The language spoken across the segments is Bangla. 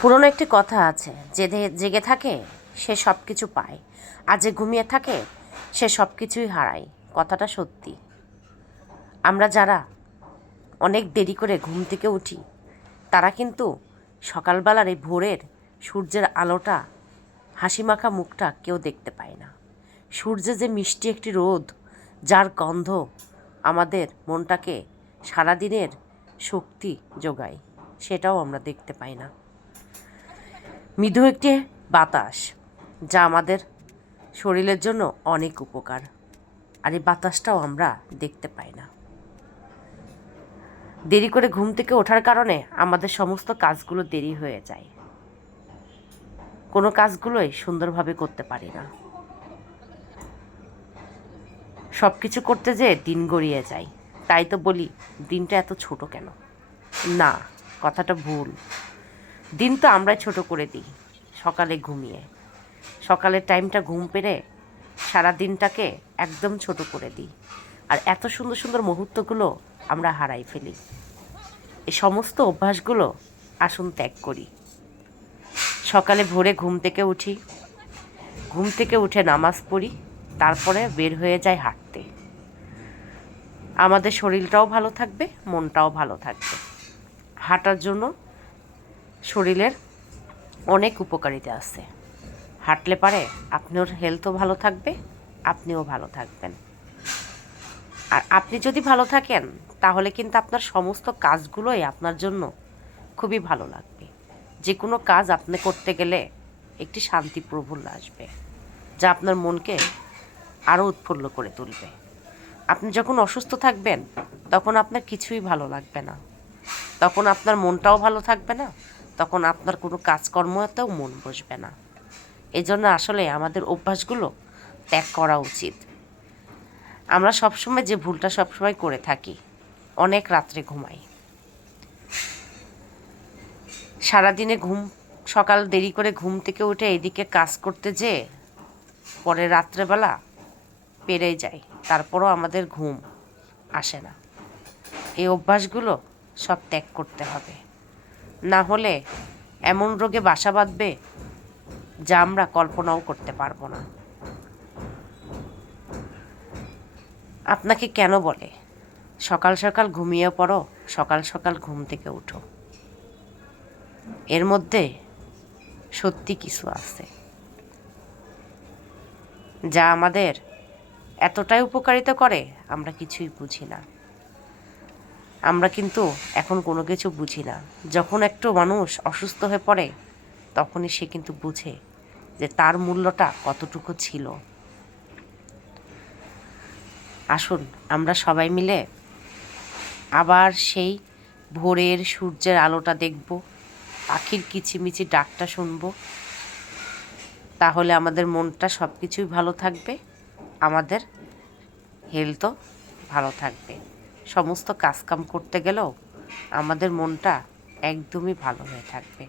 পুরনো একটি কথা আছে, যে জেগে থাকে, সে সব কিছু পায়। আর যে ঘুমিয়ে থাকে, সে সব কিছুই হারায়। কথাটা সত্যি। আমরা যারা অনেক দেরি করে ঘুম থেকে উঠি, তারা কিন্তু সকালবেলার এই ভোরের সূর্যের আলোটা, হাসিমাখা মুখটা কেউ দেখতে পায় না। সূর্যে যে মিষ্টি একটি রোদ, যার গন্ধ আমাদের মনটাকে সারাদিনের শক্তি যোগায়, সেটাও আমরা দেখতে পাই না। মৃদু একটি বাতাস, যা আমাদের শরীরের জন্য অনেক উপকার। আর এই বাতাসটাও আমরা দেখতে পাই না। দেরি করে ঘুম থেকে ওঠার কারণে আমাদের সমস্ত কাজগুলো দেরি হয়ে যায়। কোনো কাজগুলোই সুন্দরভাবে করতে পারি না। সব কিছু করতে যেয়ে দিন গড়িয়ে যায়। তাই তো বলি, দিনটা এত ছোট কেন? না, কথাটা ভুল। দিন তো আমরাই ছোট করে দিই, সকালে ঘুমিয়ে। সকালের টাইমটা ঘুম পেরে সারা দিনটাকে একদম ছোট করে দিই। আর এত সুন্দর সুন্দর মুহূর্তগুলো আমরা হারাই ফেলি। এই সমস্ত অভ্যাসগুলো আসুন ত্যাগ করি। সকালে ভোরে ঘুম থেকে উঠি। ঘুম থেকে উঠে নামাজ পড়ি, তারপরে বের হয়ে যাই হাঁটতে। আমাদের শরীরটাও ভালো থাকবে, মনটাও ভালো থাকবে। হাঁটার জন্য শরীরের অনেক উপকারিতা আছে। হাঁটলে পারে আপনার হেলথও ভালো থাকবে, আপনিও ভালো থাকবেন। আর আপনি যদি ভালো থাকেন, তাহলে কিন্তু আপনার সমস্ত কাজগুলোই আপনার জন্য খুবই ভালো লাগবে। যে কোনো কাজ আপনি করতে গেলে একটি শান্তি প্রফুল্ল আসবে, যা আপনার মনকে আরও উৎফুল্ল করে তুলবে। আপনি যখন অসুস্থ থাকবেন, তখন আপনার কিছুই ভালো লাগবে না। তখন আপনার মনটাও ভালো থাকবে না তখন আপনার কোনো কাজকর্মতেও মন বসবে না। এই জন্য আসলে আমাদের অভ্যাসগুলো ত্যাগ করা উচিত। আমরা সবসময় যে ভুলটা সবসময় করে থাকি, অনেক রাত্রে ঘুমাই। সারাদিনে ঘুম, সকাল দেরি করে ঘুম থেকে উঠে এদিকে কাজ করতে যেয়ে পরে রাত্রেবেলা পেরে যায় তারপরও আমাদের ঘুম আসে না। এই অভ্যাসগুলো সব ত্যাগ করতে হবে। না হলে এমন রোগে বাসা বাঁধবে যা আমরা কল্পনাও করতে পারব না। আপনাকে কেন বলে? সকাল সকাল ঘুমিয়ে পড়ো, সকাল সকাল ঘুম থেকে উঠো। এর মধ্যে সত্যি কিছু আছে, যা আমাদের এতটাই উপকারিতা করে, আমরা কিছুই বুঝি না। আমরা কিন্তু এখন কোনো কিছু বুঝি না। যখন একটু মানুষ অসুস্থ হয়ে পড়ে, তখনই সে কিন্তু বুঝে যে তার মূল্যটা কতটুকু ছিল। আসুন, আমরা সবাই মিলে আবার সেই ভোরের সূর্যের আলোটা দেখব, পাখির কিচিমিচি ডাকটা শুনব। তাহলে আমাদের মনটা সব কিছুই ভালো থাকবে, আমাদের হেলথও ভালো থাকবে। সমস্ত কাজকাম করতে গেলেও আমাদের মনটা একদমই ভালো হয়ে থাকবে।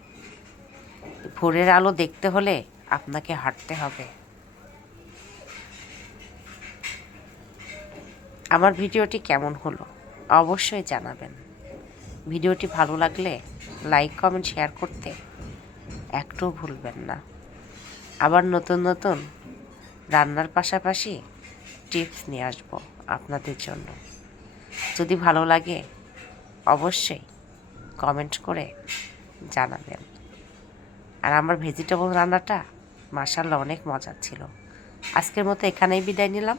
ভোরের আলো দেখতে হলে আপনাকে হাঁটতে হবে। আমার ভিডিওটি কেমন হলো অবশ্যই জানাবেন। ভিডিওটি ভালো লাগলে লাইক, কমেন্ট, শেয়ার করতে একটুও ভুলবেন না। আবার নতুন নতুন রান্নার পাশাপাশি টিপস নিয়ে আসব আপনাদের জন্য। যদি ভালো লাগে, অবশ্যই কমেন্ট করে জানাবেন। আর আমার ভেজিটেবল রান্নাটা মাসাল্লাহ অনেক মজার ছিল। আজকের মতো এখানেই বিদায় নিলাম।